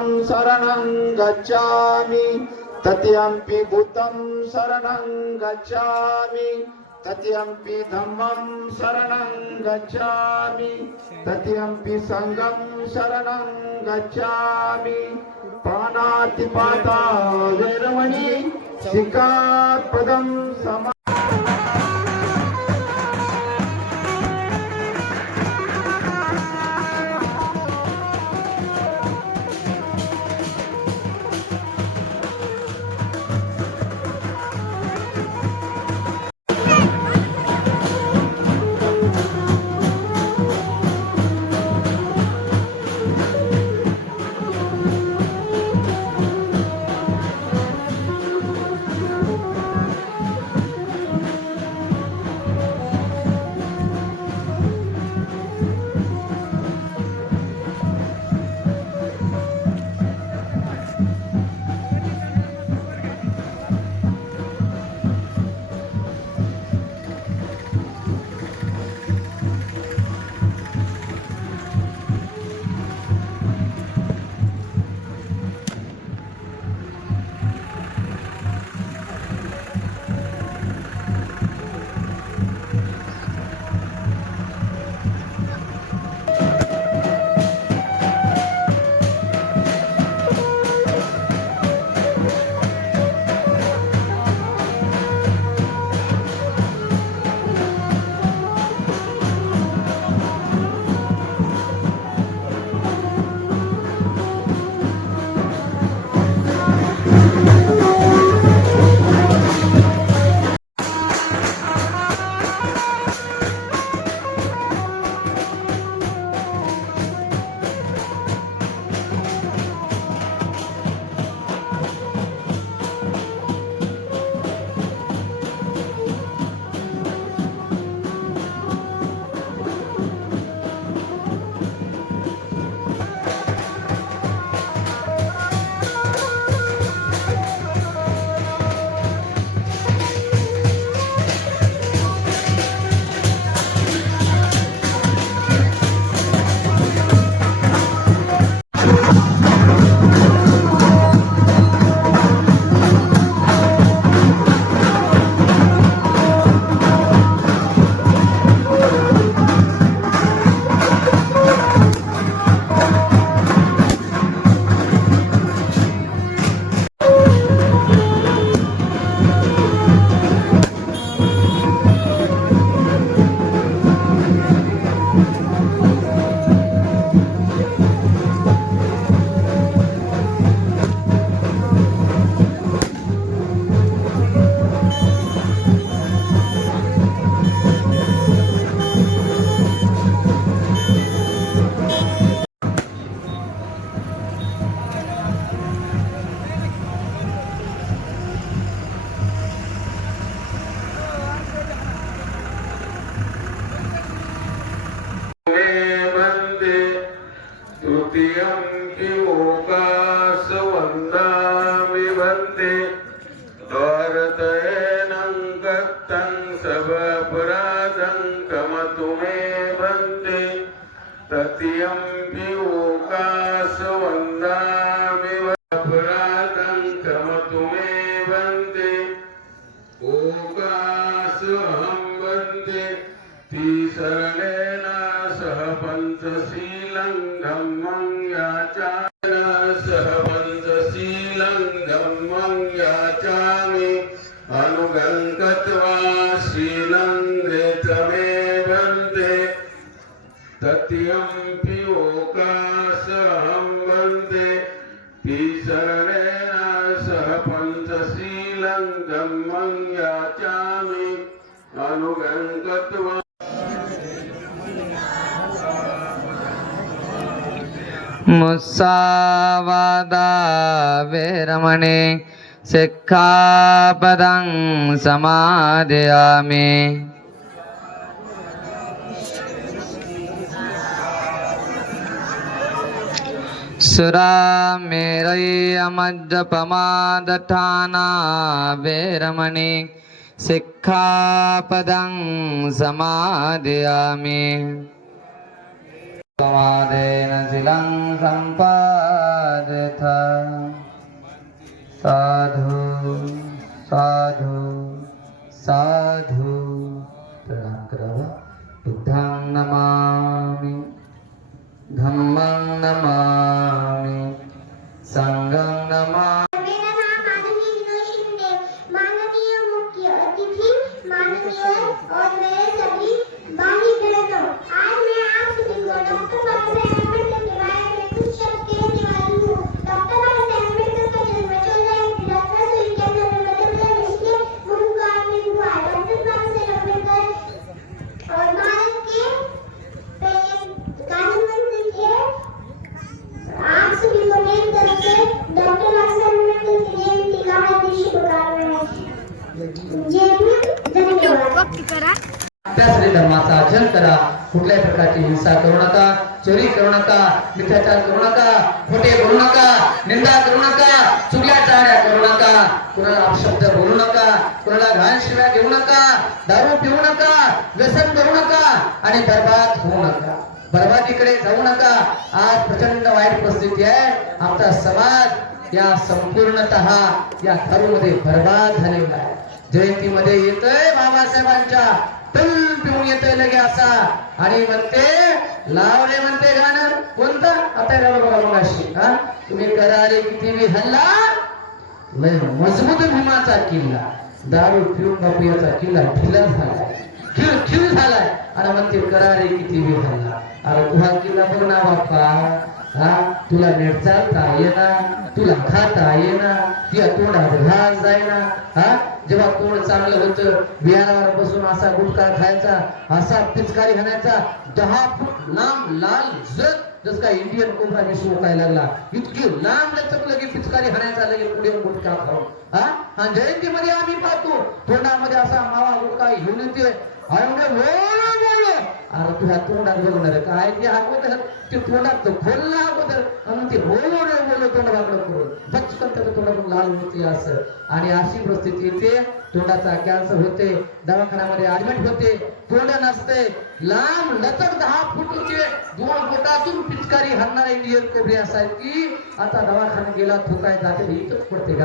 शरणं गच्छामि तत्यंपि भूतं शरणं गच्छामि तत्यंपि धम्मं शरणं गच्छामि तत्यंपि संघं शरणं गच्छामि पानातिपाता वैरमणि सिक्खापदं समा तत्यंपि ओकाश वंदामि अपराधं क्षमतु मे वन्दे ओकाश अहं वन्दे तिसरणेन सह पञ्चशीलं धम्मं याचामि सह पञ्चशीलं धम्मं याचामि अनुगं गत्वा शीलं मे वन्दे तत्यंपि ओकाशहं वन्दे तिसरणेन सह पञ्चशीलं धम्मं याचामि अनुगं गत्वा मुस्सावादा वेरमणि सिक्खापदं समादयामि सुरामेरयमद्यपमादठाना वेरमणि सिक्खापदं समादयामि समादेन शिलं सम्पादयति त्यासाठी धर्माचा आचरण करा. कुठल्याही प्रकारची हिंसा करू नका, चोरी करू नका, मिथ्याचार करू नका, खोटे बोलू नका, निंदा करू नका, चुगल्या चाड्या करू नका, कुणाला अपशब्द बोलू नका, कुणाला घाण शिव्या देऊ नका, दारू पिऊ नका, व्यसन करू नका आणि बर्बाद होऊ नका, बर्बादीकडे जाऊ नका. आज प्रचंड वाईट परिस्थिती आहे. आमचा समाज या संपूर्णतः या दारूमध्ये बर्बाद झालेला आहे. जयंतीमध्ये येतोय बाबासाहेबांच्या, टल पिऊन येतोय लगे असा आणि म्हणते लावले म्हणते गाणं कोणतं आता गाणं बघा मगाशी. तुम्ही करारे किती मी हल्ला लय मजबूत भीमाचा किल्ला, दारू पिऊन बापुयाचा किल्ला ढिला झालाय, खिळ झालाय आणि म्हणते करारे किती मी हल्ला. अरे तुझा किल्ला बघ ना बाप्पा, तुला नीट चालता येना, तुला खाता येना, तुझ्या तोंडात घास जायना. जेव्हा तोंड चांगलं होतं, विहारावर बसून असा गुटखा खायचा, असा पिचकारी खाण्याचा, 10 फूट लांब लाल जग जस का इंडियन कोबरा विश्व काय लागला, इतकी लांब लचक लगे पिचकारी खाण्याचा लगे पुढे गुटखा खाऊन. जयंतीमध्ये आम्ही पाहतो तोंडामध्ये असा मावा गुटखा घेऊन येते. अरे तुझ्या तोंडात बघणार काय ते अगोदर ते तोंडात खोलला अगोदर आणि ते बोलो तोंड वाकडं करून बचकन त्याचं तोंडातून लाल होते असं. आणि अशी परिस्थिती येते, तोंडाचा कॅन्सर होते, दवाखान्यामध्ये ऍडमिट होते, तोंड नसते, लांब लचक 10 फुटचे 2 बोटातून पिचकारी हाणणारे इंडियन कोबरी असायची. आता दवाखान्यात गेला थोकाय जाते इथंच पडते.